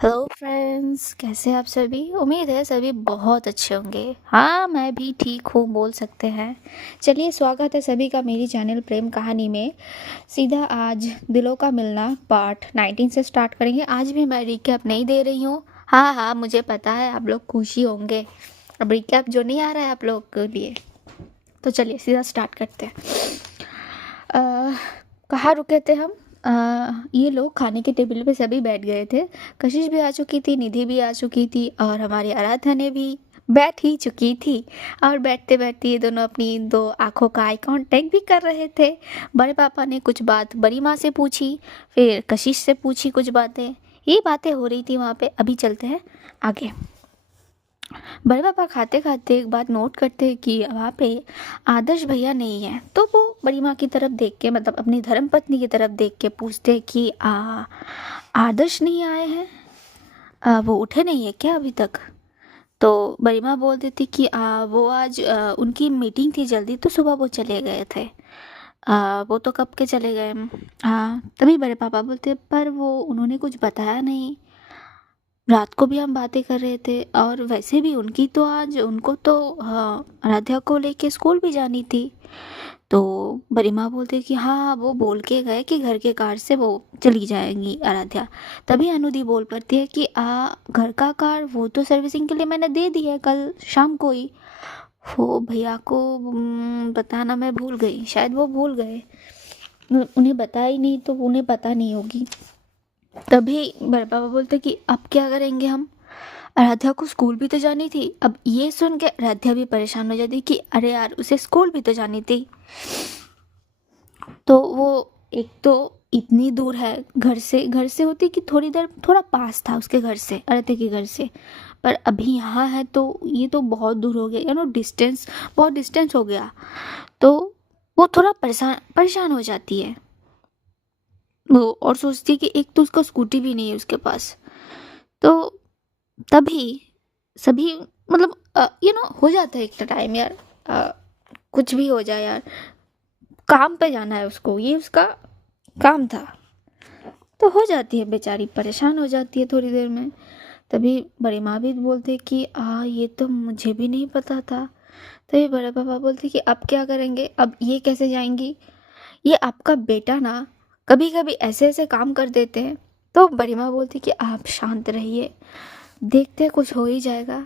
Hello friends, कैसे हैं आप सभी। उम्मीद है सभी बहुत अच्छे होंगे। हाँ, मैं भी ठीक हूँ बोल सकते हैं। चलिए, स्वागत है सभी का मेरी चैनल प्रेम कहानी में। सीधा आज दिलों का मिलना पार्ट 19 से स्टार्ट करेंगे। आज भी मैं रिकैप नहीं दे रही हूँ। हाँ हाँ, मुझे पता है आप लोग खुशी होंगे अब रिकैप जो नहीं आ रहा है आप लोग के लिए। तो चलिए सीधा स्टार्ट करते हैं। कहाँ रुके थे हम। ये लोग खाने के टेबल पे सभी बैठ गए थे। कशिश भी आ चुकी थी, निधि भी आ चुकी थी और हमारी आराधना ने भी बैठ ही चुकी थी। और बैठते बैठते ये दोनों अपनी दो आंखों का आई कांटेक्ट भी कर रहे थे। बड़े पापा ने कुछ बात बड़ी माँ से पूछी, फिर कशिश से पूछी कुछ बातें। ये बातें हो रही थी वहाँ पे। अभी चलते हैं आगे। बड़े पापा खाते खाते एक बात नोट करते हैं कि वहाँ पे आदर्श भैया नहीं है। तो वो बड़ी माँ की तरफ देख के, मतलब अपनी धर्म पत्नी की तरफ देख के पूछते हैं कि आदर्श नहीं आए हैं। वो उठे नहीं है क्या अभी तक। तो बड़ी माँ बोल देती कि वो आज उनकी मीटिंग थी जल्दी, तो सुबह वो चले गए थे। वो तो कब के चले गए। हाँ, तभी बड़े पापा बोलते पर वो उन्होंने कुछ बताया नहीं। रात को भी हम बातें कर रहे थे और वैसे भी उनकी तो आज उनको तो आराध्या को लेके स्कूल भी जानी थी। तो बड़ी माँ बोलते कि हाँ, वो बोल के गए कि घर के कार से वो चली जाएंगी आराध्या। तभी अनुदी बोल पड़ती है कि घर का कार वो तो सर्विसिंग के लिए मैंने दे दी है कल शाम को ही। वो भैया को बताना मैं भूल गई, शायद वो भूल गए। उन्हें बताया ही नहीं तो उन्हें पता नहीं होगी। तभी बड़े पापा बोलते कि अब क्या करेंगे हम। आराध्या को स्कूल भी तो जानी थी। अब ये सुन के आराध्या भी परेशान हो जाती कि अरे यार, उसे स्कूल भी तो जानी थी। तो वो एक तो इतनी दूर है घर से होती कि थोड़ी देर थोड़ा पास था उसके घर से, आराध्या के घर से। पर अभी यहाँ है तो ये तो बहुत दूर हो गया, डिस्टेंस, बहुत डिस्टेंस हो गया। तो वो थोड़ा परेशान परेशान हो जाती है वो, और सोचती है कि एक तो उसका स्कूटी भी नहीं है उसके पास। तो तभी सभी, मतलब हो जाता है एक टाइम यार। अ, कुछ भी हो जाए यार, काम पे जाना है उसको, ये उसका काम था। तो हो जाती है बेचारी, परेशान हो जाती है थोड़ी देर में। तभी बड़ी माँ भी बोलते कि ये तो मुझे भी नहीं पता था। तभी बड़े पापा बोलते कि अब क्या करेंगे, अब ये कैसे जाएंगी। ये आपका बेटा ना कभी कभी ऐसे ऐसे काम कर देते हैं। तो बड़ी माँ बोलती कि आप शांत रहिए, देखते हैं कुछ हो ही जाएगा।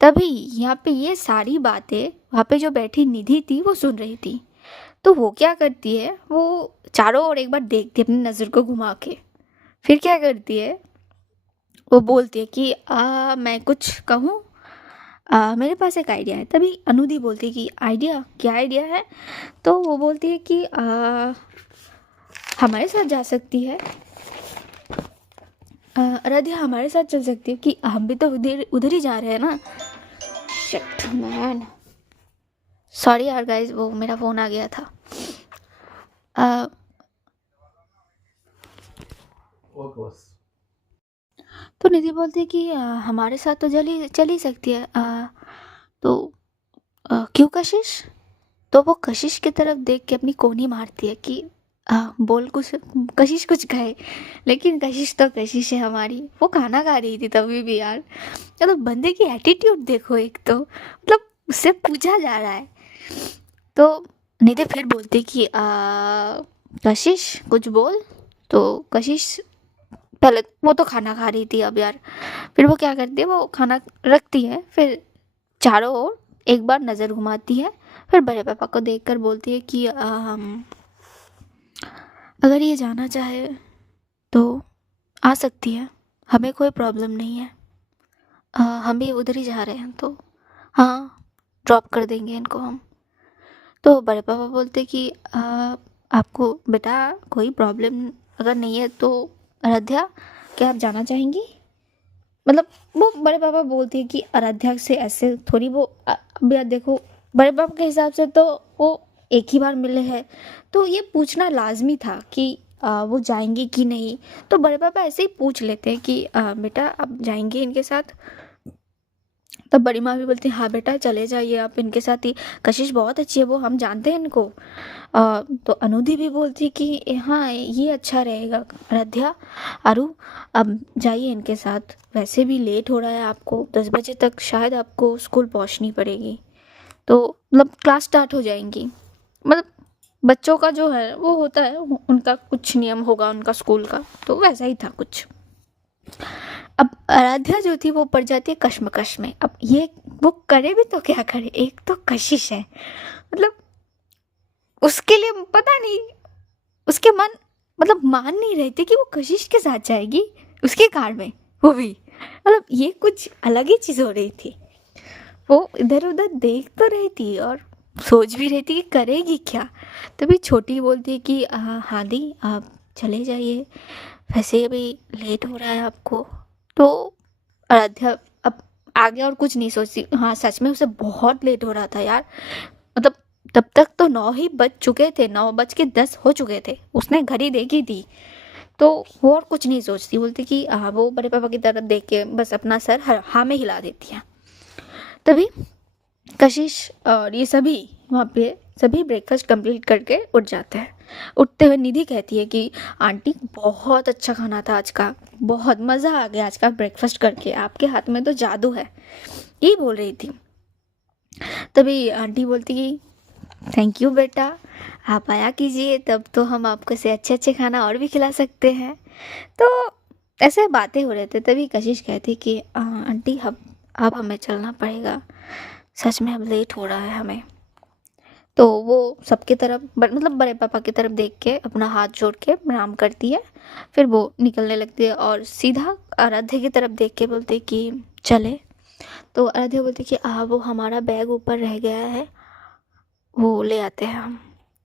तभी यहाँ पे ये सारी बातें वहाँ पे जो बैठी निधि थी वो सुन रही थी। तो वो क्या करती है, वो चारों ओर एक बार देखती है अपनी नज़र को घुमा के। फिर क्या करती है, वो बोलती है कि मैं कुछ कहूँ। मेरे पास एक आइडिया है। तभी अनुदी बोलती है कि आइडिया, क्या आइडिया है। तो वो बोलती है कि हमारे साथ जा सकती है। आराध्या हमारे साथ चल सकती है कि हम भी तो उधर उधर ही जा रहे हैं ना। शिट मैन, सॉरी यार गाइस, वो मेरा फ़ोन आ गया था। अ, तो निधि बोलती है कि हमारे साथ तो चल ही सकती है। तो क्यों कशिश। तो वो कशिश की तरफ देख के अपनी कोहनी मारती है कि बोल कुछ, कशिश कुछ कहे। लेकिन कशिश तो कशिश है हमारी, वो खाना खा रही थी तभी भी यार। मतलब बंदे की एटीट्यूड देखो, एक तो मतलब उससे पूछा जा रहा है। तो निधि फिर बोलती कि कशिश कुछ बोल। तो कशिश पहले वो तो खाना खा रही थी अब यार। फिर वो क्या करती है, वो खाना रखती है, फिर चारों ओर एक बार नज़र घुमाती है। फिर बड़े पापा को देखकर बोलती है कि अगर ये जाना चाहे तो आ सकती है, हमें कोई प्रॉब्लम नहीं है। हम भी उधर ही जा रहे हैं तो हाँ, ड्रॉप कर देंगे इनको हम। तो बड़े पापा बोलते कि आपको बेटा कोई प्रॉब्लम अगर नहीं है तो आराध्या, क्या आप जाना चाहेंगी। मतलब वो बड़े पापा बोलते हैं कि आराध्या से ऐसे थोड़ी वो अब यार देखो, बड़े पापा के हिसाब से तो वो एक ही बार मिले हैं, तो ये पूछना लाजमी था कि वो जाएंगे कि नहीं। तो बड़े पापा ऐसे ही पूछ लेते हैं कि बेटा आप जाएंगे इनके साथ। तब बड़ी माँ भी बोलती हाँ बेटा चले जाइए आप इनके साथ ही, कशिश बहुत अच्छी है, वो हम जानते हैं इनको। तो अनुधि भी बोलती कि हाँ ये अच्छा रहेगा आराध्या, अरु अब जाइए इनके साथ, वैसे भी लेट हो रहा है, आपको 10 बजे तक शायद आपको स्कूल पहुंचनी पड़ेगी, तो मतलब क्लास स्टार्ट हो जाएंगी। मतलब बच्चों का जो है वो होता है, उनका कुछ नियम होगा उनका स्कूल का, तो वैसा ही था कुछ। अब आराध्या जो थी वो पड़ जाती है कश्मकश में। अब ये वो करे भी तो क्या करे, एक तो कशिश है, मतलब उसके लिए पता नहीं, उसके मन मतलब मान नहीं रहे थे कि वो कशिश के साथ जाएगी उसकी कार में, वो भी मतलब ये कुछ अलग ही चीज़ हो रही थी। वो इधर उधर देख तो रही थी और सोच भी रही थी कि करेगी क्या। तभी छोटी बोलती है कि हाँ दी आप चले जाइए, वैसे अभी लेट हो रहा है आपको। तो आराध्या अब आगे और कुछ नहीं सोचती, हाँ सच में उसे बहुत लेट हो रहा था यार, मतलब तब तक तो 9 ही बज चुके थे, 9:10 हो चुके थे, उसने घड़ी देखी थी। तो वो और कुछ नहीं सोचती, बोलती कि हाँ, वो बड़े पापा की तरफ देख के बस अपना सर हाँ में हिला देती है। तभी कशिश और ये सभी वहाँ पे सभी ब्रेकफास्ट कंप्लीट करके उठ जाते हैं। उठते हुए निधि कहती है कि आंटी बहुत अच्छा खाना था आज का, बहुत मज़ा आ गया आज का ब्रेकफास्ट करके, आपके हाथ में तो जादू है, ये बोल रही थी। तभी आंटी बोलती कि थैंक यू बेटा, आप आया कीजिए, तब तो हम आपको से अच्छे अच्छे खाना और भी खिला सकते हैं। तो ऐसे बातें हो रहे थे, तभी कशिश कहती कि आंटी अब हमें चलना पड़ेगा, सच में अब लेट हो रहा है हमें। तो वो सबकी तरफ मतलब बड़े पापा की तरफ देख के अपना हाथ जोड़ के प्रणाम करती है, फिर वो निकलने लगती है और सीधा आराध्या की तरफ देख के बोलती है कि चले। तो आराध्या बोलती है कि वो हमारा बैग ऊपर रह गया है, वो ले आते हैं हम।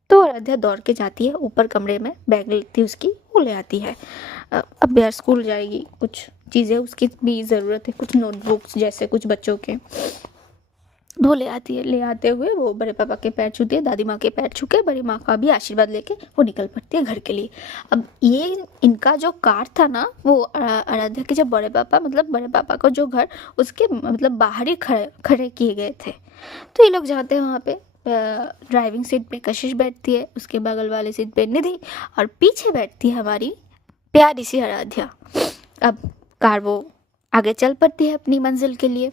तो आराध्या दौड़ के जाती है ऊपर कमरे में, बैग लेती है उसकी, वो ले आती है। अब यार स्कूल जाएगी, कुछ चीज़ें उसकी भी ज़रूरत है, कुछ नोटबुक्स जैसे कुछ बच्चों के, वो ले आती है। ले आते हुए वो बड़े पापा के पैर छूती है, दादी माँ के पैर छू के बड़ी माँ का भी आशीर्वाद लेके वो निकल पड़ती है घर के लिए। अब ये इनका जो कार था ना, वो आराध्या के जब बड़े पापा मतलब बड़े पापा को जो घर उसके मतलब बाहर ही खड़े खड़े किए गए थे। तो ये लोग जाते हैं वहाँ पे, ड्राइविंग सीट पे कशिश बैठती है, उसके बगल वाले सीट पे निधि, और पीछे बैठती है हमारी प्यारी सी आराध्या। अब कार वो आगे चल पड़ती है अपनी मंजिल के लिए।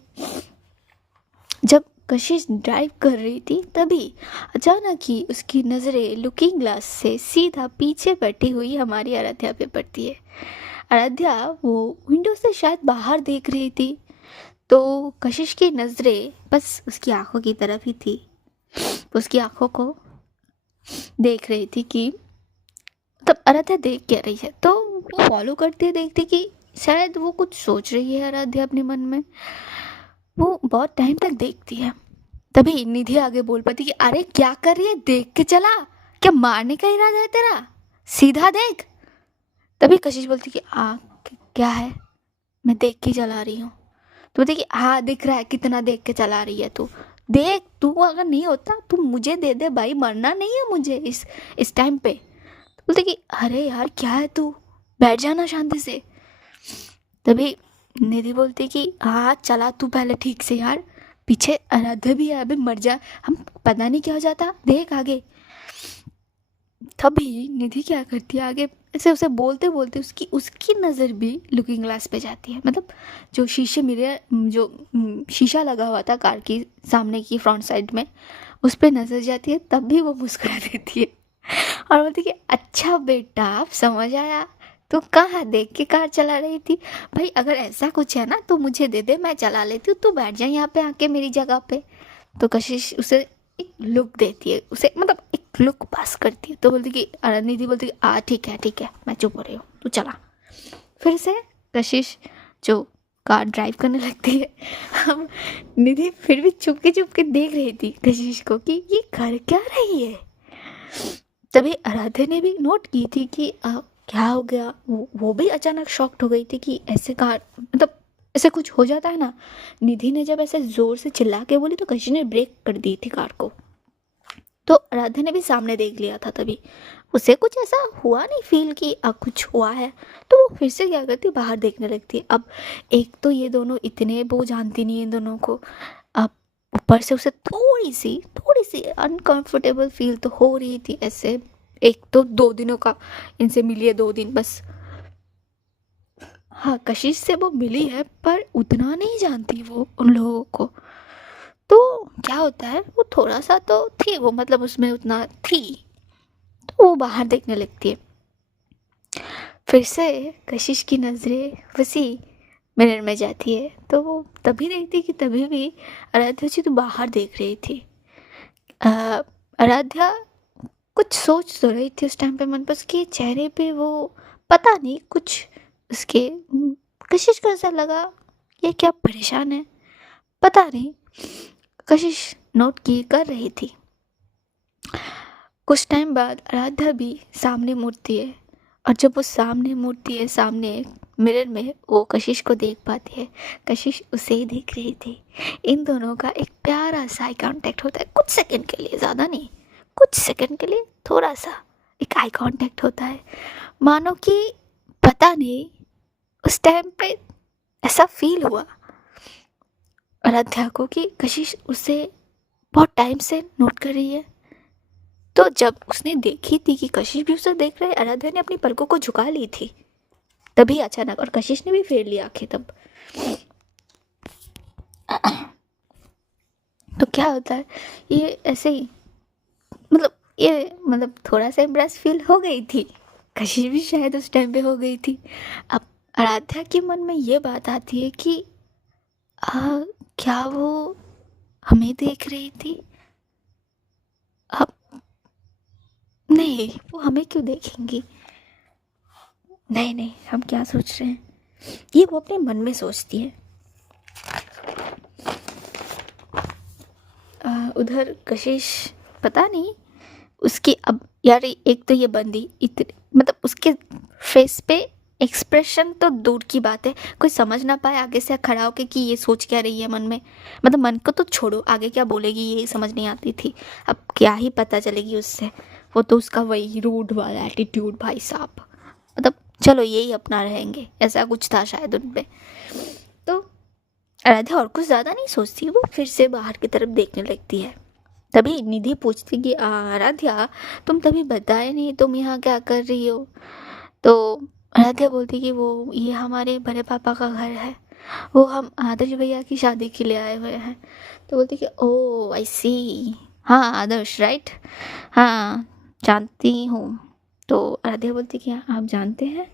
जब कशिश ड्राइव कर रही थी तभी अचानक ही उसकी नज़रें लुकिंग ग्लास से सीधा पीछे बैठी हुई हमारी आराध्या पे पड़ती है। आराध्या वो विंडो से शायद बाहर देख रही थी, तो कशिश की नज़रें बस उसकी आंखों की तरफ ही थी, उसकी आंखों को देख रही थी कि तब आराध्या देख क्या रही है। तो वो फॉलो करते देखती कि शायद वो कुछ सोच रही है आराध्या अपने मन में। वो बहुत टाइम तक देखती है, तभी निधि आगे बोल पाती कि अरे क्या कर रही है, देख के चला, क्या मारने का इरादा है तेरा, सीधा देख। तभी कशिश बोलती कि क्या है, मैं देख के चला रही हूँ। तो बोलती कि हाँ दिख रहा है, कितना देख के चला रही है तू, देख तू अगर नहीं होता तू मुझे दे दे भाई, मरना नहीं है मुझे इस टाइम पे। तो बोलती कि अरे यार क्या है, तू बैठ जाना शांति से। तभी निधि बोलती कि हाँ चला तू पहले ठीक से यार, पीछे आराध्या भी है, अभी मर जा, हम पता नहीं क्या हो जाता, देख आगे। तभी निधि क्या करती है आगे, ऐसे उसे बोलते बोलते उसकी उसकी नज़र भी लुकिंग ग्लास पे जाती है, मतलब जो शीशे मिरर जो शीशा लगा हुआ था कार की सामने की फ्रंट साइड में, उस पर नज़र जाती है। तब भी वो मुस्कुरा देती है और बोलती कि अच्छा बेटा अब समझ आया, तो कहाँ देख के कार चला रही थी भाई, अगर ऐसा कुछ है ना तो मुझे दे दे, मैं चला लेती हूँ, तू बैठ जा यहाँ पे आके मेरी जगह पे। तो कशिश उसे एक लुक देती है, उसे मतलब एक लुक पास करती है। तो बोलती कि निधि बोलती कि ठीक है मैं चुप हो रही हूँ, तू चला। फिर से कशिश जो कार ड्राइव करने लगती है। हम निधि फिर भी चुप के देख रही थी कशिश को कि ये कर क्या रही है। तभी आराध्या ने भी नोट की थी कि क्या हो गया, वो भी अचानक शॉक्ड हो गई थी कि ऐसे कार मतलब ऐसे कुछ हो जाता है ना। निधि ने जब ऐसे जोर से चिल्ला के बोली तो कशिश ने ब्रेक कर दी थी कार को। तो आराध्या ने भी सामने देख लिया था, तभी उसे कुछ ऐसा हुआ नहीं फील कि कुछ हुआ है। तो वो फिर से क्या करती, बाहर देखने लगती है। अब एक तो ये दोनों इतने, वो जानती नहीं है इन दोनों को। अब ऊपर से उसे थोड़ी सी अनकंफर्टेबल फील तो हो रही थी ऐसे। एक तो 2 दिनों का इनसे मिली है, 2 दिन बस। हाँ, कशिश से वो मिली है पर उतना नहीं जानती वो उन लोगों को। तो क्या होता है, वो थोड़ा सा तो थी वो, मतलब उसमें उतना थी। तो वो बाहर देखने लगती है। फिर से कशिश की नज़रें वसी मिरर में जाती है, तो वो तभी देखती कि तभी भी आराध्या जी तो बाहर देख रही थी। आराध्या कुछ सोच तो रही थी उस टाइम पे मन पर, उसके चेहरे पे वो पता नहीं कुछ उसके कशिश को ऐसा लगा ये क्या परेशान है, पता नहीं। कशिश नोट की कर रही थी। कुछ टाइम बाद आराध्या भी सामने मुड़ती है, और जब वो सामने मुड़ती है, सामने मिरर में वो कशिश को देख पाती है। कशिश उसे ही देख रही थी। इन दोनों का एक प्यारा सा आई कांटेक्ट होता है, कुछ सेकंड के लिए, ज़्यादा नहीं, कुछ सेकंड के लिए थोड़ा सा एक आई कांटेक्ट होता है। मानो कि पता नहीं उस टाइम पे ऐसा फील हुआ आराध्या को कि कशिश उसे बहुत टाइम से नोट कर रही है। तो जब उसने देखी थी कि कशिश भी उसे देख रहा है, आराध्या ने अपनी पलकों को झुका ली थी तभी अचानक, और कशिश ने भी फेर लिया आंखें तब। तो क्या होता है, ये ऐसे ही, मतलब ये मतलब थोड़ा सा एम्ब्रेस फील हो गई थी। कशिश भी शायद उस टाइम पे हो गई थी। अब आराध्या के मन में ये बात आती है कि क्या वो हमें देख रही थी? अब नहीं, वो हमें क्यों देखेंगी? नहीं नहीं, हम क्या सोच रहे हैं, ये वो अपने मन में सोचती है। उधर कशिश पता नहीं उसकी, अब यार एक तो ये बंदी इतनी, मतलब उसके फेस पे एक्सप्रेशन तो दूर की बात है, कोई समझ ना पाए आगे से खड़ा होके कि ये सोच क्या रही है मन में। मतलब मन को तो छोड़ो, आगे क्या बोलेगी ये समझ नहीं आती थी। अब क्या ही पता चलेगी उससे, वो तो उसका वही रूड वाला एटीट्यूड भाई साहब, मतलब चलो यही अपना रहेंगे, ऐसा कुछ था शायद उन पे। तो आराध्या और कुछ ज़्यादा नहीं सोचती, वो फिर से बाहर की तरफ देखने लगती है। तभी निधि पूछती कि आराध्या, तुम तभी बताए नहीं तुम यहाँ क्या कर रही हो? तो आराध्या बोलती कि वो ये हमारे बड़े पापा का घर है, वो हम आदर्श भैया की शादी के लिए आए हुए हैं। तो बोलती कि ओ आई सी, हाँ आदर्श राइट, हाँ जानती हूँ। तो आराध्या बोलती कि आप जानते हैं?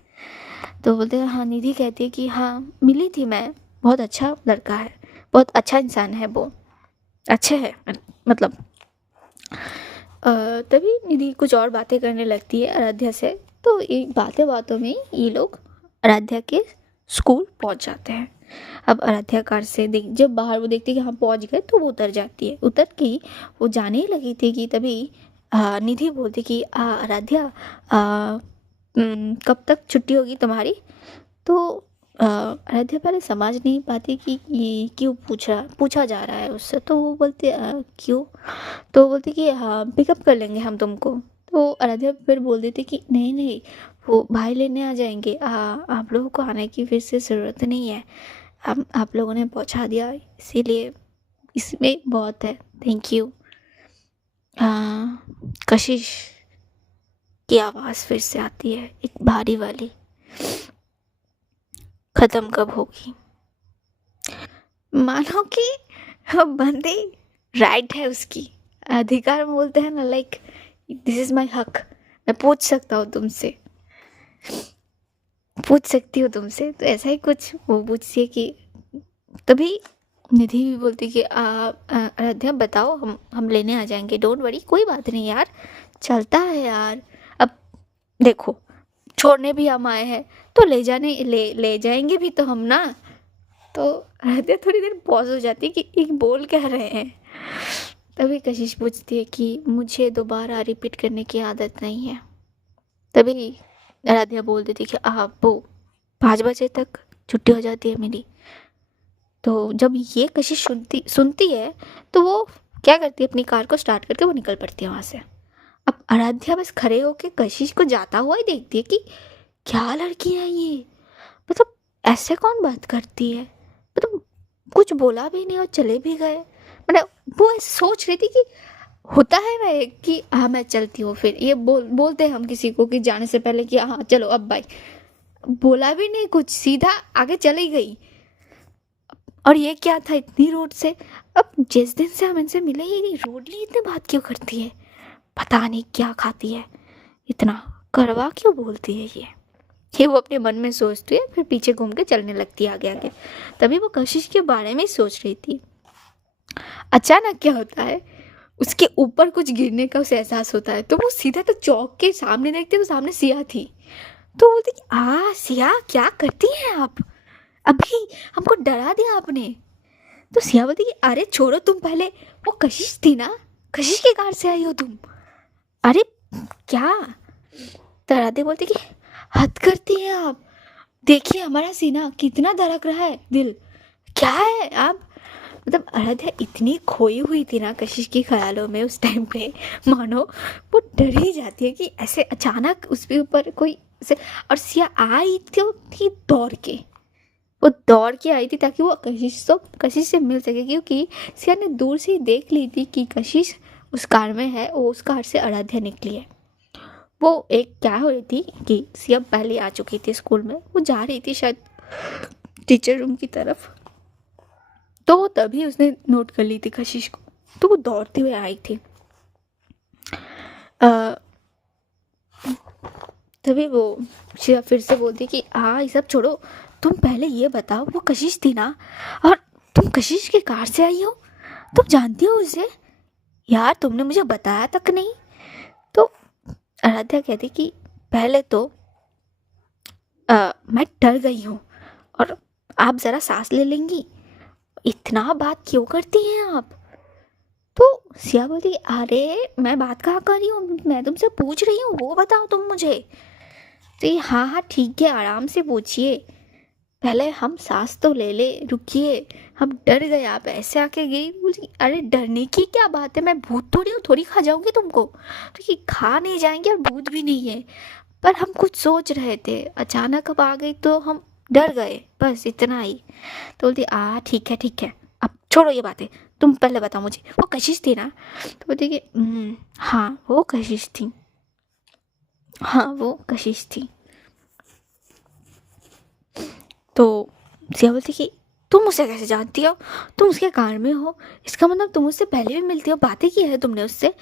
तो बोलते हैं हाँ, निधि कहती है कि हाँ मिली थी मैं, बहुत अच्छा लड़का है, बहुत अच्छा इंसान है वो, अच्छे है, मतलब तभी निधि कुछ और बातें करने लगती है आराध्या से। तो एक बातें बातों में ये लोग आराध्या के स्कूल पहुंच जाते हैं। अब आराध्या कार से देख, जब बाहर वो देखती है कि हम पहुंच गए, तो वो उतर जाती है। उतर के वो जाने ही लगी थी कि तभी निधि बोलती कि आराध्या कब तक छुट्टी होगी तुम्हारी? तो आराध्या पहले समझ नहीं पाती कि ये क्यों पूछा जा रहा है उससे। तो वो बोलती क्यों? तो बोलती कि हाँ पिकअप कर लेंगे हम तुमको। तो आराध्या फिर बोल देती कि नहीं नहीं, वो भाई लेने आ जाएंगे, आप लोगों को आने की फिर से ज़रूरत नहीं है, हम आप लोगों ने पहुंचा दिया इसीलिए, इसमें बहुत है, थैंक यू। कशिश की आवाज़ फिर से आती है, एक भारी वाली, ख़त्म कब होगी? मानो कि बंदी राइट है उसकी, अधिकार बोलते हैं ना, लाइक दिस इज माय हक, मैं पूछ सकता हूँ तुमसे, पूछ सकती हूँ तुमसे। तो ऐसा ही कुछ वो पूछती है कि तभी निधि भी बोलती कि आराध्या बताओ, हम लेने आ जाएंगे, डोंट वरी, कोई बात नहीं यार, चलता है यार। अब देखो, छोड़ने भी हम आए हैं तो ले जाएंगे भी तो हम ना। तो आराध्या थोड़ी देर पॉज हो जाती है कि एक बोल क्या रहे हैं। तभी कशिश पूछती है कि मुझे दोबारा रिपीट करने की आदत नहीं है। तभी आराध्या बोल देती कि आप वो 5 बजे तक छुट्टी हो जाती है मेरी। तो जब ये कशिश सुनती है तो वो क्या करती है, अपनी कार को स्टार्ट करके वो निकल पड़ती है वहाँ से। अब आराध्या बस खड़े होके कशिश को जाता हुआ ही देखती है कि क्या लड़की है ये, मतलब ऐसे कौन बात करती है, मतलब कुछ बोला भी नहीं और चले भी गए। मतलब वो ऐसे सोच रही थी कि होता है वह कि हाँ मैं चलती हूँ, फिर ये बोलते हैं हम किसी को कि जाने से पहले कि हाँ चलो अब बाय, बोला भी नहीं कुछ, सीधा आगे चली गई। और ये क्या था इतनी रोड से, अब जिस दिन से हम इनसे मिले ये रोडली इतनी बात क्यों करती है, पता नहीं क्या खाती है, इतना कड़वा क्यों बोलती है ये वो अपने मन में सोचती है। फिर पीछे घूम के चलने लगती है आगे आगे। तभी वो कशिश के बारे में ही सोच रही थी। अचानक क्या होता है, उसके ऊपर कुछ गिरने का उसे एहसास होता है, तो वो सीधा तो चौक के सामने देखते तो सामने सिया थी। तो बोलती कि सिया क्या करती हैं आप, अभी हमको डरा दिया आपने। तो सिया बोलती कि अरे छोड़ो तुम, पहले वो कशिश थी ना, कशिश के कार से आई हो तुम, अरे क्या। तो राधे बोलती कि हद करती हैं आप, देखिए हमारा सीना कितना धड़क रहा है, दिल क्या है आप। मतलब आराध्या इतनी खोई हुई थी ना कशिश के ख्यालों में उस टाइम पे, मानो वो डर ही जाती है कि ऐसे अचानक उसके ऊपर कोई ऐसे। और सिया आई थी दौड़ के, वो दौड़ के आई थी ताकि वो कशिश से मिल सके, क्योंकि सिया ने दूर से ही देख ली थी कि कशिश उस कार में है, वो उस कार से आराध्या निकली है। वो एक क्या हो रही थी कि सिया पहले आ चुकी थी स्कूल में, वो जा रही थी शायद टीचर रूम की तरफ, तो तभी उसने नोट कर ली थी कशिश को, तो वो दौड़ते हुए आई थी। तभी वो शिया फिर से बोलती कि ये सब छोड़ो, तुम पहले ये बताओ वो कशिश थी ना, और तुम कशिश की कार से आई हो, तुम जानती हो उसे, यार तुमने मुझे बताया तक नहीं। तो आराध्या कहती कि पहले तो मैं डर गई हूँ, और आप ज़रा सांस ले लेंगी, इतना बात क्यों करती हैं आप। तो सिया बोली अरे मैं बात कहाँ कर रही हूँ, मैं तुमसे पूछ रही हूँ, वो बताओ तुम मुझे। तो ये हाँ ठीक है, आराम से पूछिए, पहले हम सांस तो ले रुकिए, हम डर गए, आप ऐसे आके गई। बोली अरे डरने की क्या बात है, मैं भूत थोड़ी हूँ, थोड़ी खा जाऊंगी तुमको। तो ये खा नहीं जाएंगे और भूत भी नहीं है, पर हम कुछ सोच रहे थे, अचानक अब आ गई तो हम डर गए, बस इतना ही। तो बोलती ठीक है ठीक है, अब छोड़ो ये बातें, तुम पहले बताओ मुझे वो कशिश थी ना। तो बोलती कि हाँ वो कशिश थी, हाँ वो कशिश थी। तो सिया बोलती कि तुम उसे कैसे जानती हो, तुम उसके कार में हो, इसका मतलब तुम उससे पहले भी मिलती हो, बातें की है तुमने उससे।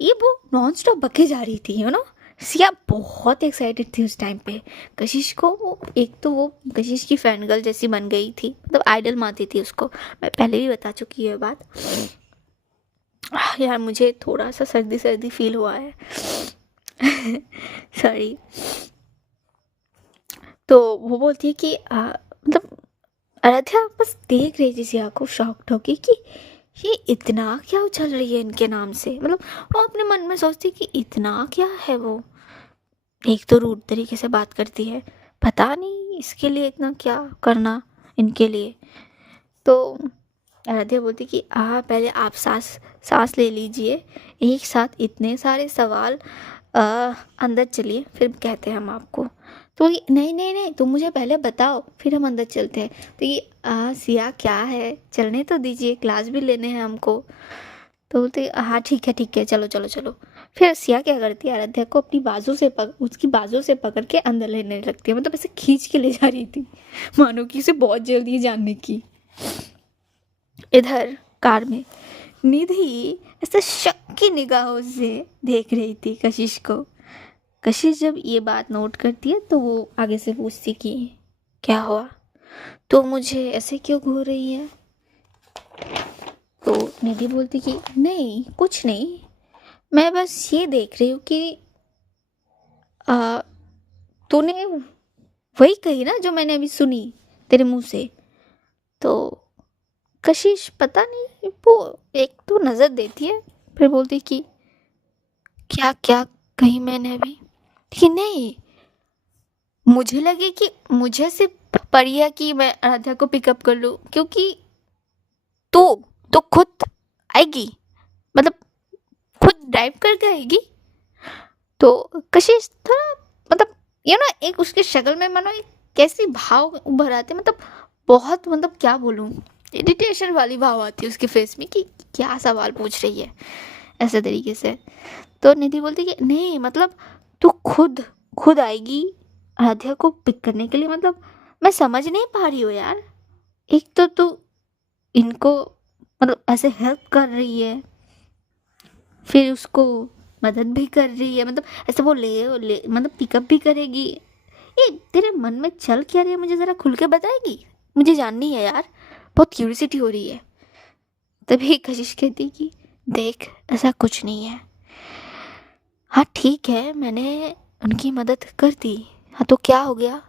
ये वो नॉन स्टॉप बके जा रही थी, यू नो। सिया बहुत एक्साइटेड थी उस टाइम पे कशिश को, वो एक तो वो कशिश की फैन गर्ल जैसी बन गई थी, मतलब आइडल मानती थी उसको, मैं पहले भी बता चुकी है बात। यार मुझे थोड़ा सा सर्दी सर्दी फील हुआ है सॉरी। तो वो बोलती है कि मतलब आराध्या बस देख रही थी सिया को शॉक्ड होके कि ये इतना क्या उछल रही है इनके नाम से, मतलब वो अपने मन में सोचती कि इतना क्या है, वो एक तो रूड तरीके से बात करती है, पता नहीं इसके लिए इतना क्या करना इनके लिए। तो आराध्या बोलती कि पहले आप सांस ले लीजिए, एक साथ इतने सारे सवाल, अंदर चलिए फिर कहते हैं हम आपको। तो ये नहीं नहीं नहीं तुम मुझे पहले बताओ फिर हम अंदर चलते हैं। तो ये सिया क्या है, चलने तो दीजिए, क्लास भी लेने हैं हमको। तो बोलते ठीक है चलो चलो चलो। फिर सिया क्या करती है, आराध्या को अपनी उसकी बाजू से पकड़ के अंदर लेने लगती है, मतलब ऐसे खींच के ले जा रही थी, मानो कि उसे बहुत जल्दी जानने की। इधर कार में निधि ऐसे शक की निगाहों से देख रही थी कशिश को। कशिश जब ये बात नोट करती है तो वो आगे से पूछती कि क्या हुआ, तो मुझे ऐसे क्यों घूर रही है। तो निधि बोलती कि नहीं कुछ नहीं, मैं बस ये देख रही हूँ कि तूने वही कही ना जो मैंने अभी सुनी तेरे मुंह से। तो कशिश पता नहीं वो एक तो नज़र देती है, फिर बोलती कि क्या क्या कही मैंने अभी, कि नहीं मुझे लगे कि मुझे सिर्फ पड़ी है कि मैं आराध्या को पिकअप कर लूँ, क्योंकि तू तो खुद आएगी ड्राइव करके आएगी। तो कशिश थोड़ा मतलब एक उसकी शक्ल में मानो एक कैसी भाव उभर आते, मतलब बहुत, मतलब क्या बोलूँ, इरिटेशन वाली भाव आती है उसके फेस में कि क्या सवाल पूछ रही है ऐसे तरीके से। तो निधि बोलती कि नहीं मतलब तू खुद खुद आएगी आराध्या को पिक करने के लिए, मतलब मैं समझ नहीं पा रही हूँ यार। एक तो तू इनको मतलब ऐसे हेल्प कर रही है, फिर उसको मदद भी कर रही है, मतलब ऐसे वो ले मतलब पिकअप भी करेगी। ये तेरे मन में चल क्या रही है, मुझे ज़रा खुल के बताएगी, मुझे जाननी है यार, बहुत क्यूरियोसिटी हो रही है। तभी कशिश कहती कि देख ऐसा कुछ नहीं है। हाँ ठीक है, मैंने उनकी मदद कर दी, हाँ तो क्या हो गया,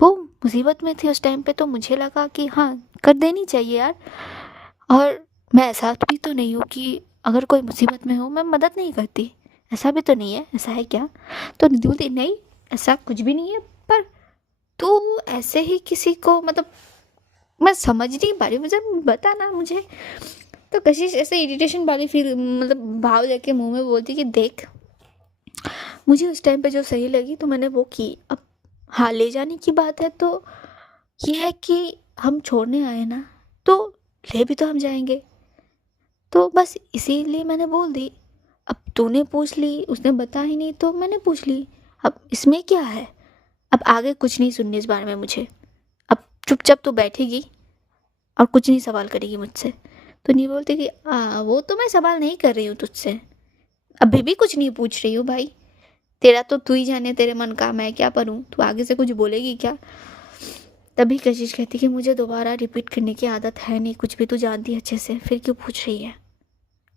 वो मुसीबत में थी उस टाइम पे, तो मुझे लगा कि हाँ कर देनी चाहिए यार। और मैं ऐसा भी तो नहीं हूँ कि अगर कोई मुसीबत में हो मैं मदद नहीं करती, ऐसा भी तो नहीं है, ऐसा है क्या। तो निधि बोलती नहीं ऐसा कुछ भी नहीं है, पर तू ऐसे ही किसी को मतलब मैं समझ नहीं पा रही, मुझे बता ना मुझे। तो कशिश ऐसे इरिटेशन वाली फील मतलब भाव लेके मुंह में बोलती कि देख मुझे उस टाइम पे जो सही लगी तो मैंने वो की, अब हाँ ले जाने की बात है तो ये है कि हम छोड़ने आए ना, तो ले भी तो हम जाएंगे, तो बस इसीलिए मैंने बोल दी। अब तूने पूछ ली, उसने बताया ही नहीं तो मैंने पूछ ली, अब इसमें क्या है। अब आगे कुछ नहीं सुनने इस बारे में मुझे, अब चुपचाप तो बैठेगी और कुछ नहीं सवाल करेगी मुझसे। तो नहीं बोलती कि वो तो मैं सवाल नहीं कर रही हूँ तुझसे, अभी भी कुछ नहीं पूछ रही हूँ भाई, तेरा तो तू ही जाने तेरे मन का, मैं क्या करूँ, तू आगे से कुछ बोलेगी क्या। तभी कशिश कहती कि मुझे दोबारा रिपीट करने की आदत है नहीं, कुछ भी तू जानती है अच्छे से, फिर क्यों पूछ रही है।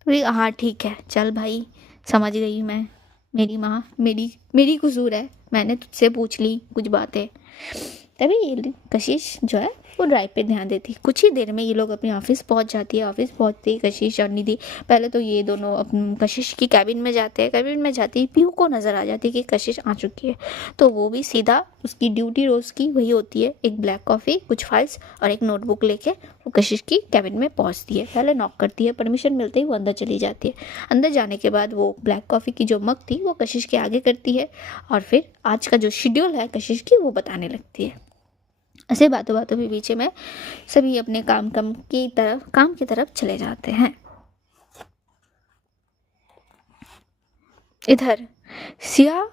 तो ये हाँ ठीक है चल भाई, समझ गई मैं, मेरी माँ मेरी मेरी कसूर है, मैंने तुझसे पूछ ली कुछ बातें। तभी ये कशिश जो है वो ड्राइव पे ध्यान देती। कुछ ही देर में ये लोग अपने ऑफिस पहुंच जाती है। ऑफिस पहुंचते ही कशिश और निधि पहले तो ये दोनों कशिश की कैबिन में जाते हैं। कैबिन में जाती ही पीहू को नज़र आ जाती है कि कशिश आ चुकी है, तो वो भी सीधा उसकी ड्यूटी रोज़ की वही होती है, एक ब्लैक कॉफ़ी, कुछ फाइल्स और एक नोटबुक लेके वो कशिश की कैबिन में पहुंचती है। पहले नॉक करती है, परमिशन मिलते ही वो अंदर चली जाती है। अंदर जाने के बाद वो ब्लैक कॉफ़ी की जो मग थी वो कशिश के आगे करती है और फिर आज का जो शेड्यूल है कशिश की वो बताने लगती है। ऐसे बातों बातों में पीछे में सभी अपने काम की तरफ चले जाते हैं। इधर सिया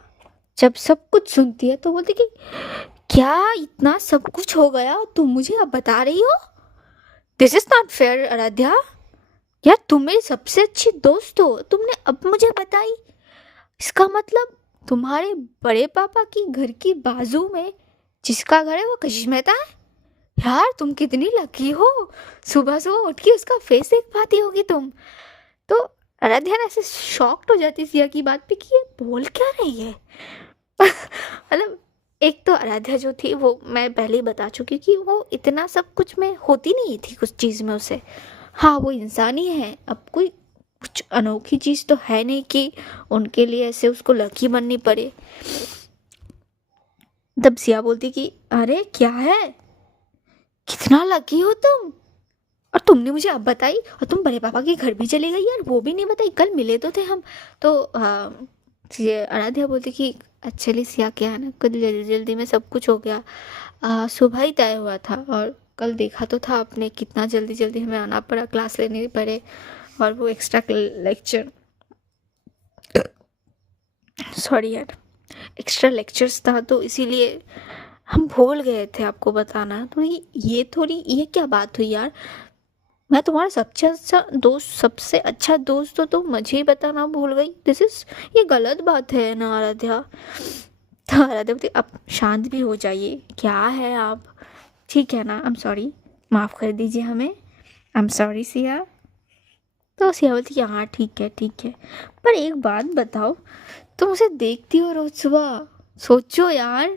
जब सब कुछ सुनती है तो बोलती कि क्या इतना सब कुछ हो गया तुम मुझे अब बता रही हो, this is not fair Aaradhya, यार तुम मेरी सबसे अच्छी दोस्त हो, तुमने अब मुझे बताई, इसका मतलब तुम्हारे बड़े पापा की घर की बाजू में जिसका घर है वो कशिश मेहता है। यार तुम कितनी लकी हो, सुबह सुबह उठ के उसका फेस देख पाती होगी तुम। तो आराध्या ना ऐसे शॉक्ड हो जाती सिया की बात पे कि ये बोल क्या रही है। मतलब एक तो आराध्या जो थी वो मैं पहले ही बता चुकी कि वो इतना सब कुछ में होती नहीं थी कुछ चीज़ में उसे। हाँ वो इंसान ही है, अब कोई कुछ अनोखी चीज़ तो है नहीं कि उनके लिए ऐसे उसको लकी बननी पड़े। तब सिया बोलती कि अरे क्या है, कितना लकी हो तुम, और तुमने मुझे अब बताई, और तुम बड़े पापा के घर भी चली गई यार, वो भी नहीं बताई, कल मिले तो थे हम। तो ये आराध्या बोलती कि एक्चुअली सिया क्या है ना, कल जल्दी जल्दी में सब कुछ हो गया, सुबह ही तय हुआ था और कल देखा तो था आपने कितना जल्दी जल्दी हमें आना पड़ा, क्लास लेने पड़े और वो एक्स्ट्रा लेक्चर, सॉरी यार एक्स्ट्रा लेक्चर्स था तो इसीलिए हम भूल गए थे आपको बताना। तो ये थोड़ी ये क्या बात हुई यार, मैं तुम्हारा सबसे अच्छा दोस्त हो तो मुझे ही बताना भूल गई, ये गलत बात है ना आराध्या। तो आराध्या बोलती अब शांत भी हो जाइए, क्या है आप, ठीक है ना, आई एम सॉरी, माफ़ कर दीजिए हमें, आई एम सॉरी सिया। तो सिया बोलती हाँ ठीक है ठीक है, पर एक बात बताओ, तुम उसे देखती हो रोज सुबह, सोचो यार।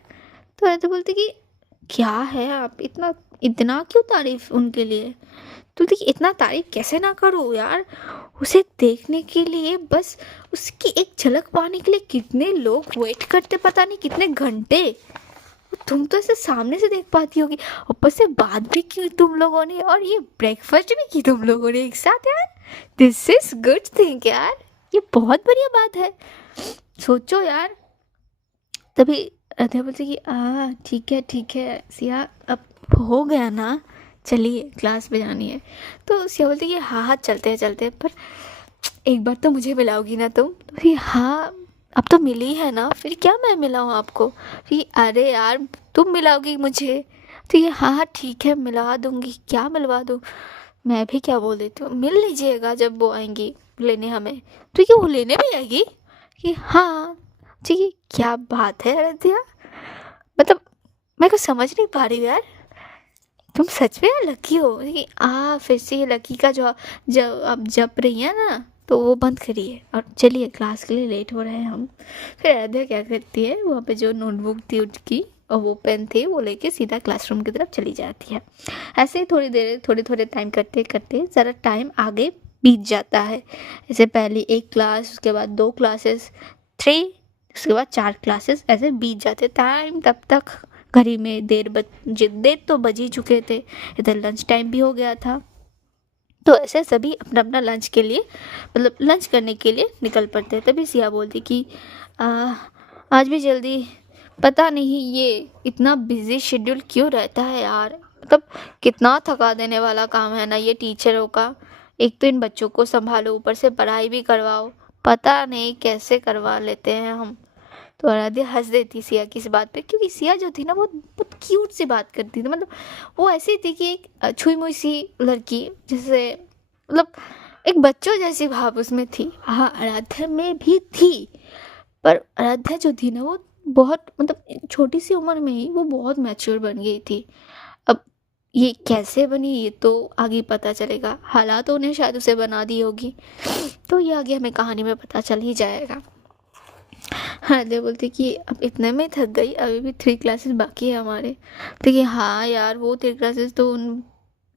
तो आराध्या बोलती कि क्या है आप इतना इतना क्यों तारीफ उनके लिए, तो देखिए इतना तारीफ कैसे ना करो यार, उसे देखने के लिए बस उसकी एक झलक पाने के लिए कितने लोग वेट करते, पता नहीं कितने घंटे, तुम तो ऐसे सामने से देख पाती होगी, ऊपर से बात भी की तुम लोगों ने और ये ब्रेकफास्ट भी की तुम लोगों ने एक साथ यार, दिस इज गुड थिंग यार, ये बहुत बढ़िया बात है, सोचो यार। तभी राधिका बोलती कि ठीक है सिया, अब हो गया ना, चलिए क्लास पे जानी है। तो सिया बोलती कि हाँ चलते हैं, पर एक बार तो मुझे मिलाओगी ना तुम? तो फिर हाँ, अब तो मिली है ना, फिर क्या मैं मिलाऊँ आपको? फिर अरे यार तुम मिलाओगी मुझे? तो ये हाँ ठीक है मिलवा दूंगी, क्या मिलवा दूँ? मैं भी क्या बोल देती हूँ, मिल लीजिएगा जब वो आएंगी लेने हमें। तो ये वो लेने भी आएगी? कि हाँ। ठीक है, क्या बात है आराध्या, मतलब मैं कुछ समझ नहीं पा रही हूँ यार, तुम सच में लकी हो कि फिर से ये लकी का जो जब अब जप रही है ना, तो वो बंद करिए और चलिए क्लास के लिए लेट हो रहे हैं हम। फिर आराध्या क्या करती है, वहाँ पे जो नोटबुक थी उसकी और वो पेन थे वो लेके सीधा क्लासरूम की तरफ चली जाती है। ऐसे ही थोड़े टाइम करते करते ज़रा टाइम आगे बीत जाता है। जैसे पहले एक क्लास, उसके बाद 2 क्लासेस, 3, उसके बाद 4 क्लासेस, ऐसे बीत जाते टाइम। तब तक घड़ी में देर तो बज ही चुके थे, इधर लंच टाइम भी हो गया था। तो ऐसे सभी अपना अपना लंच के लिए, मतलब लंच करने के लिए निकल पड़ते। तभी सिया बोलती कि आ, आज भी जल्दी, पता नहीं ये इतना बिजी शेड्यूल क्यों रहता है यार, मतलब कितना थका देने वाला काम है ना ये टीचरों का। एक तो इन बच्चों को संभालो, ऊपर से पढ़ाई भी करवाओ, पता नहीं कैसे करवा लेते हैं हम। तो आराध्या हंस देती सिया की इस बात पे, क्योंकि सिया जो थी ना वो बहुत क्यूट सी बात करती थी। मतलब वो ऐसी थी कि एक छुई मुई सी लड़की, जैसे मतलब एक बच्चों जैसी भाव उसमें थी। हाँ आराध्या में भी थी, पर आराध्या जो थी ना वो बहुत, मतलब छोटी सी उम्र में ही वो बहुत मैच्योर बन गई थी। अब ये कैसे बनी ये तो आगे पता चलेगा, हालातों ने शायद उसे बना दी होगी, तो ये आगे हमें कहानी में पता चल ही जाएगा। आराध्या बोलती कि अब इतने में थक गई, अभी भी 3 क्लासेस बाकी है हमारे। तो कि हाँ यार वो 3 क्लासेस तो उन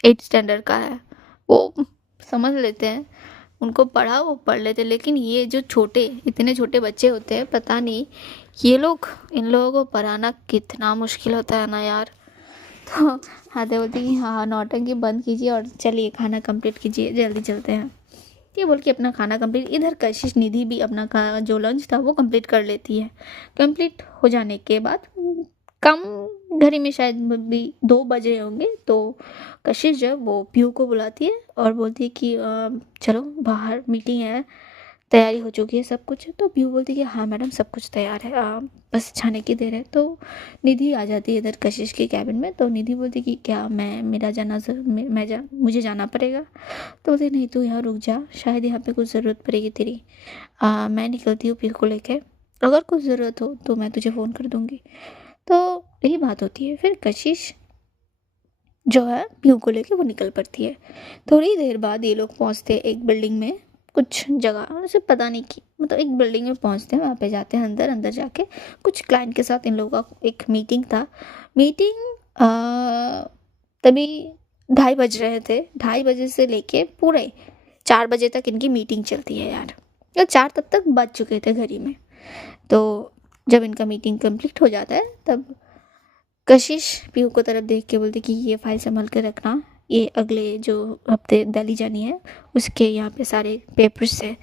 8th स्टैंडर्ड का है, वो समझ लेते हैं, उनको पढ़ा वो पढ़ लेते, लेकिन ये जो छोटे, इतने छोटे बच्चे होते हैं, पता नहीं ये लोग, इन लोगों को पढ़ाना कितना मुश्किल होता है ना यार। तो आराध्या बोलती कि हाँ नौटंकी बंद कीजिए और चलिए खाना कंप्लीट कीजिए, जल्दी चलते हैं। ये बोल के अपना खाना कंप्लीट, इधर कशिश निधि भी अपना जो लंच था वो कंप्लीट कर लेती है। कंप्लीट हो जाने के बाद कम, घड़ी में शायद भी 2 बज रहे होंगे, तो कशिश जब वो पीहू को बुलाती है और बोलती है कि चलो बाहर मीटिंग है, तैयारी हो चुकी है सब कुछ। तो पीहू बोलती है कि हाँ मैडम सब कुछ तैयार है, बस जाने की देर है। तो निधि आ जाती है इधर कशिश के कैबिन में। तो निधि बोलती कि क्या मेरा जाना मुझे जाना पड़ेगा? तो बोलते नहीं तू यहाँ रुक जा, शायद यहाँ पे कुछ ज़रूरत पड़ेगी तेरी, मैं निकलती हूँ पीहू को लेके, अगर कुछ ज़रूरत हो तो मैं तुझे फ़ोन कर दूँगी। तो यही बात होती है। फिर कशिश जो है पीहू को लेके वो निकल पड़ती है। थोड़ी देर बाद ये लोग पहुँचते हैं एक बिल्डिंग में, कुछ जगह उसे पता नहीं कि, मतलब एक बिल्डिंग में पहुँचते हैं, वहाँ पे जाते हैं अंदर। अंदर जाके कुछ क्लाइंट के साथ इन लोगों का एक मीटिंग था। मीटिंग तभी 2:30 बज रहे थे, 2:30 बजे से लेके पूरे 4 बजे तक इनकी मीटिंग चलती है यार, या 4 तब तक बज चुके थे घड़ी में। तो जब इनका मीटिंग कंप्लीट हो जाता है तब कशिश पीहू को तरफ देख के बोलती कि ये फाइल संभाल कर रखना, ये अगले जो हफ्ते दिल्ली जानी है उसके यहाँ पे सारे पेपर्स है,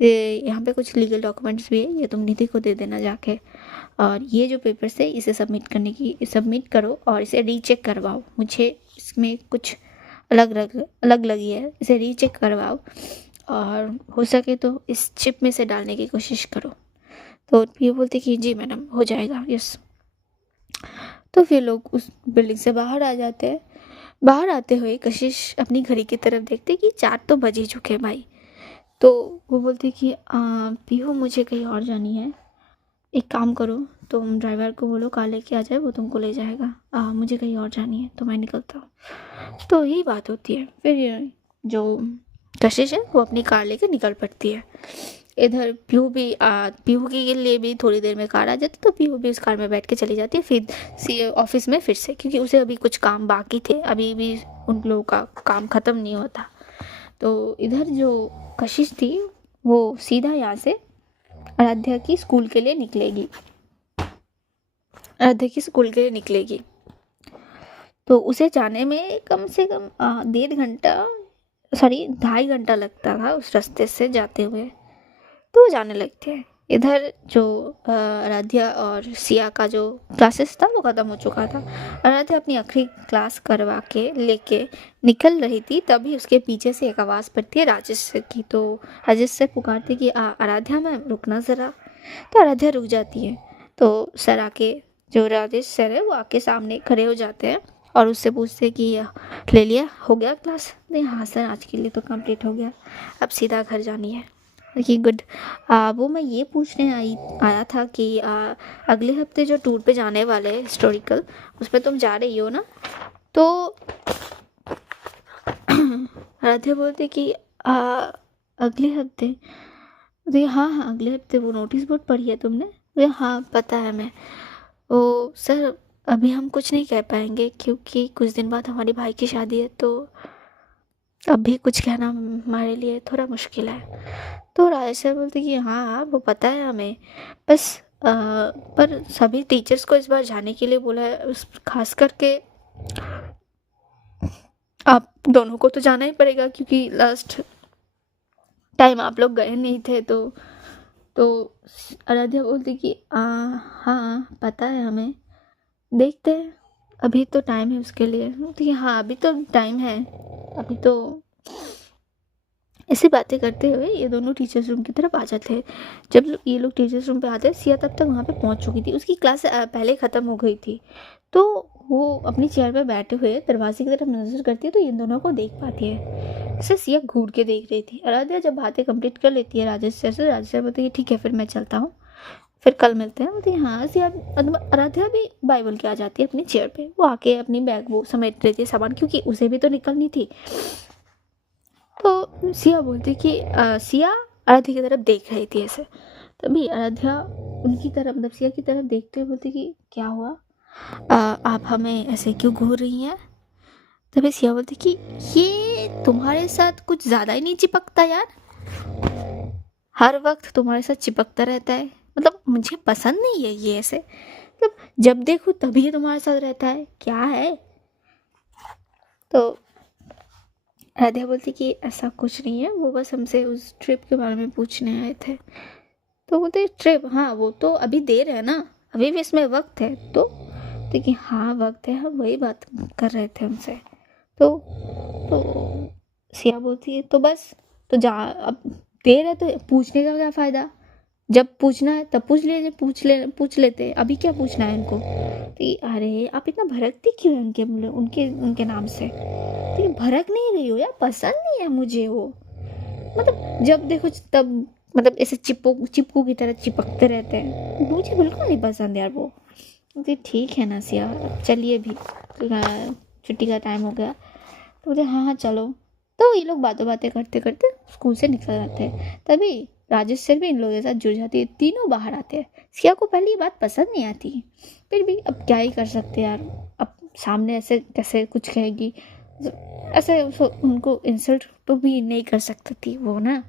यहाँ पे कुछ लीगल डॉक्यूमेंट्स भी है, ये तुम निधि को दे देना जाके। और ये जो पेपर्स है इसे सबमिट करो और इसे रीचेक करवाओ, मुझे इसमें कुछ अलग लगी है, इसे रीचेक करवाओ और हो सके तो इस चिप में से डालने की कोशिश करो। तो ये बोलते कि जी मैडम हो जाएगा, यस। तो फिर लोग उस बिल्डिंग से बाहर आ जाते हैं। बाहर आते हुए कशिश अपनी घड़ी की तरफ देखते कि 4 तो बज ही चुके हैं भाई। तो वो बोलते कि पीहू मुझे कहीं और जानी है, एक काम करो तुम ड्राइवर को बोलो कार लेके आ जाए, वो तुमको ले जाएगा, मुझे कहीं और जानी है तो मैं निकलता हूँ। तो यही बात होती है। फिर ये जो कशिश है वो अपनी कार लेके निकल पड़ती है। इधर पीहू के लिए भी थोड़ी देर में कार आ जाती, तो पीहू भी उस कार में बैठ के चली जाती है फिर ऑफिस में फिर से, क्योंकि उसे अभी कुछ काम बाकी थे, अभी भी उन लोगों का काम ख़त्म नहीं होता। तो इधर जो कशिश थी वो सीधा यहाँ से आराध्या की स्कूल के लिए निकलेगी, तो उसे जाने में कम से कम 1.5 घंटा 2.5 घंटा लगता था उस रास्ते से जाते हुए। तो वो जाने लगते हैं। इधर जो आराध्या और सिया का जो क्लासेस था वो ख़त्म हो चुका था। आराध्या अपनी आखिरी क्लास करवा के लेके निकल रही थी, तभी उसके पीछे से एक आवाज़ पड़ती है राजेश सर की। तो राजेश सर पुकारते कि आराध्या मैम रुकना ज़रा। तो आराध्या रुक जाती है। तो सर आके, जो राजेश सर है वो आके सामने खड़े हो जाते हैं और उससे पूछते हैं कि ले लिया, हो गया क्लास? नहीं, हाँ सर आज के लिए तो कंप्लीट हो गया, अब सीधा घर जानी है। देखिए गुड। वो मैं ये पूछने आया था कि अगले हफ्ते जो टूर पे जाने वाले हैं हिस्टोरिकल, उस पर तुम जा रही हो ना? तो आराध्या बोलते कि अगले हफ्ते? अरे हाँ हाँ अगले हफ्ते। वो नोटिस बोर्ड पढ़ी है तुमने? अरे हाँ पता है मैं। ओ सर अभी हम कुछ नहीं कह पाएंगे क्योंकि कुछ दिन बाद हमारी भाई की शादी है, तो अभी कुछ कहना हमारे लिए थोड़ा मुश्किल है। तो राजेश सर बोलते कि हाँ हाँ वो पता है हमें, बस पर सभी टीचर्स को इस बार जाने के लिए बोला है, उस खास करके आप दोनों को तो जाना ही पड़ेगा क्योंकि लास्ट टाइम आप लोग गए नहीं थे। तो आराध्या बोलती कि हाँ पता है हमें, देखते हैं, अभी तो टाइम है उसके लिए। तो हाँ अभी तो टाइम है, अभी तो। ऐसी बातें करते हुए ये दोनों टीचर्स रूम की तरफ आ जाते हैं। जब ये लोग टीचर्स रूम पे आते हैं, सिया तब तक वहाँ पे पहुँच चुकी थी, उसकी क्लास पहले ख़त्म हो गई थी। तो वो अपनी चेयर पे बैठे हुए दरवाजे की तरफ नजर करती है तो इन दोनों को देख पाती है। इसे सिया घूर के देख रही थी। आराध्या जब बातें कंप्लीट कर लेती है राजेश सर से, राजेश सर बोलते हैं ठीक है फिर मैं चलता हूँ, फिर कल मिलते हैं। बोलती है हाँ। सिया आराध्या भी बाय बोल के आ जाती है अपनी चेयर पे। वो आके अपनी बैग वो समेट लेती है सामान, क्योंकि उसे भी तो निकलनी थी। तो सिया बोलती कि सिया आराध्या की तरफ देख रही थी ऐसे। तभी आराध्या उनकी तरफ, मतलब सिया की तरफ देखते हुए बोलती कि क्या हुआ, आप हमें ऐसे क्यों घूर रही हैं? तभी सिया बोलती कि ये तुम्हारे साथ कुछ ज़्यादा ही नहीं चिपकता यार, हर वक्त तुम्हारे साथ चिपकता रहता है, मतलब मुझे पसंद नहीं है ये ऐसे, मतलब जब देखो तभी ये तुम्हारे साथ रहता है, क्या है? तो राधिया बोलती कि ऐसा कुछ नहीं है, वो बस हमसे उस ट्रिप के बारे में पूछने आए थे। तो बोलते ट्रिप, हाँ वो तो अभी देर है ना, अभी भी इसमें वक्त है। तो देखिए हाँ वक्त है, हम वही बात कर रहे थे उनसे। तो सिया बोलती है तो बस, तो जा, अब देर है तो पूछने का क्या फ़ायदा, जब पूछना है तब पूछ लीजिए, पूछ लेते, अभी क्या पूछना है इनको? तो अरे आप इतना भड़कती क्यों हैं उनके उनके उनके नाम से? तो भड़क नहीं रही हो यार, पसंद नहीं है मुझे वो, मतलब जब देखो तब, मतलब ऐसे चिपकू की तरह चिपकते रहते हैं, मुझे बिल्कुल नहीं पसंद यार वो। मुझे ठीक है ना सिया, चलिए भी, छुट्टी का टाइम हो गया। तो बोले हाँ हाँ चलो। तो ये लोग बातें करते करते स्कूल से निकल जाते हैं। तभी राजेश सर भी इन लोगों के साथ जुड़ जाती है, तीनों बाहर आते हैं। सिया को पहले ये बात पसंद नहीं आती, फिर भी अब क्या ही कर सकते यार, अब सामने ऐसे कैसे कुछ कहेगी, ऐसे उनको इंसल्ट तो भी नहीं कर सकती थी वो ना।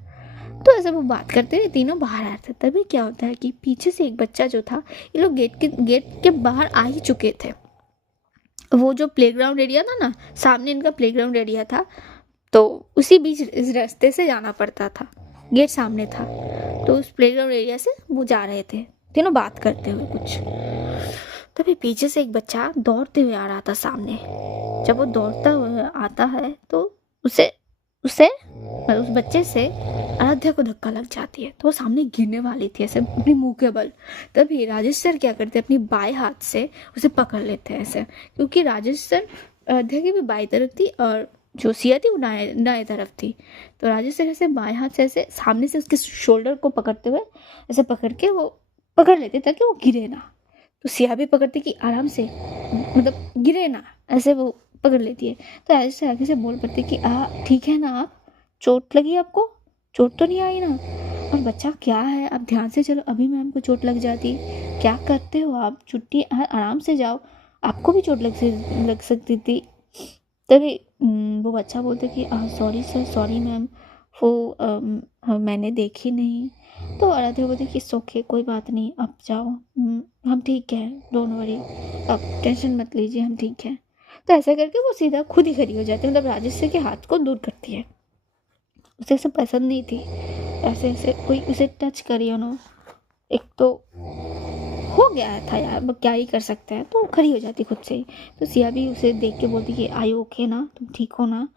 तो ऐसे वो बात करते हुए तीनों बाहर आते। तभी क्या होता है कि पीछे से एक बच्चा जो था, ये लोग गेट के बाहर आ ही चुके थे। वो जो प्लेग्राउंड एरिया था ना, सामने इनका प्लेग्राउंड एरिया था, तो उसी बीच इस रास्ते से जाना पड़ता था, गेट सामने था। तो उस प्लेग्राउंड एरिया से वो जा रहे थे तीनों बात करते हुए कुछ। तभी पीछे से एक बच्चा दौड़ते हुए आ रहा था सामने। जब वो दौड़ता हुआ आता है तो उसे उसे उस बच्चे से आराध्या को धक्का लग जाती है, तो वो सामने गिरने वाली थी ऐसे अपनी मुंह के बल। तभी राजेश सर क्या करते, अपनी बाएं हाथ से उसे पकड़ लेते हैं ऐसे, क्योंकि राजेश सर आराध्या की भी बाएं तरफ थी और जो सिया थी वो दाएं तरफ थी। तो राजेश सर ऐसे बाएं हाथ से ऐसे सामने से उसके शोल्डर को पकड़ते हुए ऐसे पकड़ के वो पकड़ लेते ताकि वो गिरे ना। तो सिया भी पकड़ती कि आराम से, मतलब गिरे ना, ऐसे वो पकड़ लेती है। तो ऐसे आगे से बोल पड़ती कि ठीक है ना, आप चोट लगी आपको, चोट तो नहीं आई ना? और बच्चा क्या है, आप ध्यान से चलो, अभी मैम को चोट लग जाती, क्या करते हो आप, छुट्टी आराम से जाओ, आपको भी चोट लग सकती थी। तभी वो बच्चा बोलते कि सॉरी सर, सॉरी मैम, वो मैंने देखी नहीं। तो आराध्या बोलती कि ओके कोई बात नहीं, आप जाओ, हम ठीक है, डोंट वरी, आप टेंशन मत लीजिए, हम ठीक है। तो ऐसा करके वो सीधा खुद ही खड़ी हो जाती है, मतलब राजेश के हाथ को दूर करती है। उसे सब पसंद नहीं थी। ऐसे ऐसे कोई उसे टच करी उन्होंने, एक तो हो गया था यार, अब क्या ही कर सकते हैं, तो खड़ी हो जाती खुद से ही। तो सिया भी उसे देख के बोलती कि आई ओके ना, तुम ठीक हो ना,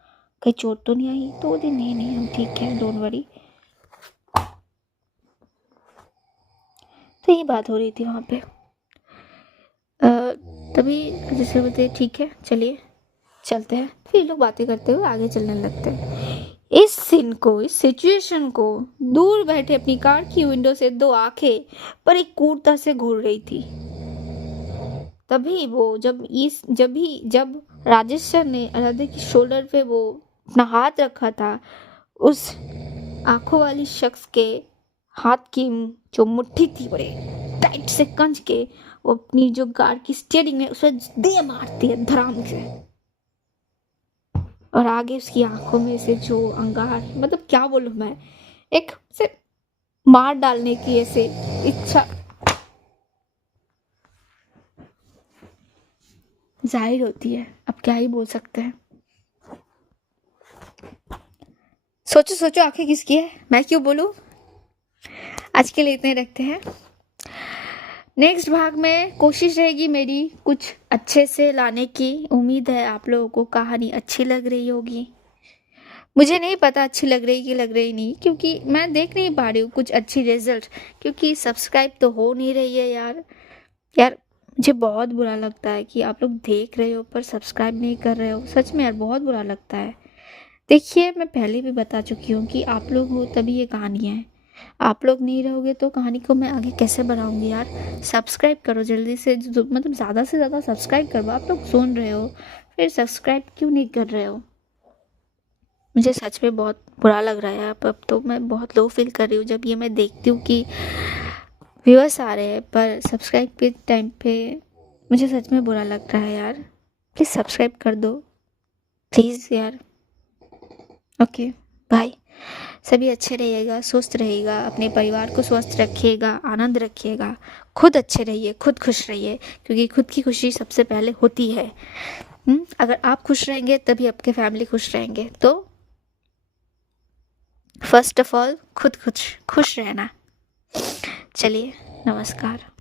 कहीं चोट तो नहीं आई? तो बोलती नहीं नहीं हम ठीक है, डोंट वरी। तो ये बात हो रही थी वहाँ पे। तभी जैसे बोलते ठीक है चलिए चलते हैं, फिर लोग बातें करते हुए आगे चलने लगते हैं। इस सीन को, इस सिचुएशन को दूर बैठे अपनी कार की विंडो से दो आंखें पर एक क्रूरता से घूर रही थी। तभी वो जब राजेश सर ने आराध्या की शोल्डर पे वो अपना हाथ रखा था, उस आंखों वाली शख्स के हाथ की जो मुट्ठी थी बड़े टाइट से कंच के, वो अपनी जो कार की स्टीयरिंग है उसे दे मारती है धड़ाम से, और आगे उसकी आंखों में से जो अंगार, मतलब क्या बोलूं मैं, एक से मार डालने की ऐसे इच्छा जाहिर होती है। अब क्या ही बोल सकते हैं। सोचो सोचो आंखें किसकी है, मैं क्यों बोलूं। आज के लिए इतने रखते हैं। नेक्स्ट भाग में कोशिश रहेगी मेरी कुछ अच्छे से लाने की। उम्मीद है आप लोगों को कहानी अच्छी लग रही होगी। मुझे नहीं पता अच्छी लग रही कि लग रही नहीं, क्योंकि मैं देख नहीं पा रही हूँ कुछ अच्छी रिजल्ट, क्योंकि सब्सक्राइब तो हो नहीं रही है यार। मुझे बहुत बुरा लगता है कि आप लोग देख रहे हो पर सब्सक्राइब नहीं कर रहे हो। सच में यार बहुत बुरा लगता है। देखिए मैं पहले भी बता चुकी हूँ कि आप लोग हो तभी ये कहानी है। आप लोग नहीं रहोगे तो कहानी को मैं आगे कैसे बढ़ाऊंगी यार। सब्सक्राइब करो जल्दी से, मतलब ज़्यादा से ज़्यादा सब्सक्राइब करो। आप लोग सुन रहे हो फिर सब्सक्राइब क्यों नहीं कर रहे हो। मुझे सच में बहुत बुरा लग रहा है। अब तो मैं बहुत लो फील कर रही हूँ जब ये मैं देखती हूँ कि व्यूअर्स आ रहे हैं पर सब्सक्राइब के टाइम पे मुझे सच में बुरा लग रहा है यार। प्लीज़ सब्सक्राइब कर दो प्लीज़ यार। Okay bye. सभी अच्छे रहिएगा, स्वस्थ रहिएगा, अपने परिवार को स्वस्थ रखिएगा, आनंद रखिएगा, खुद अच्छे रहिए, खुद खुश रहिए, क्योंकि खुद की खुशी सबसे पहले होती है। अगर आप खुश रहेंगे तभी आपके फैमिली खुश रहेंगे। तो फर्स्ट ऑफ ऑल खुद खुश रहना। चलिए नमस्कार।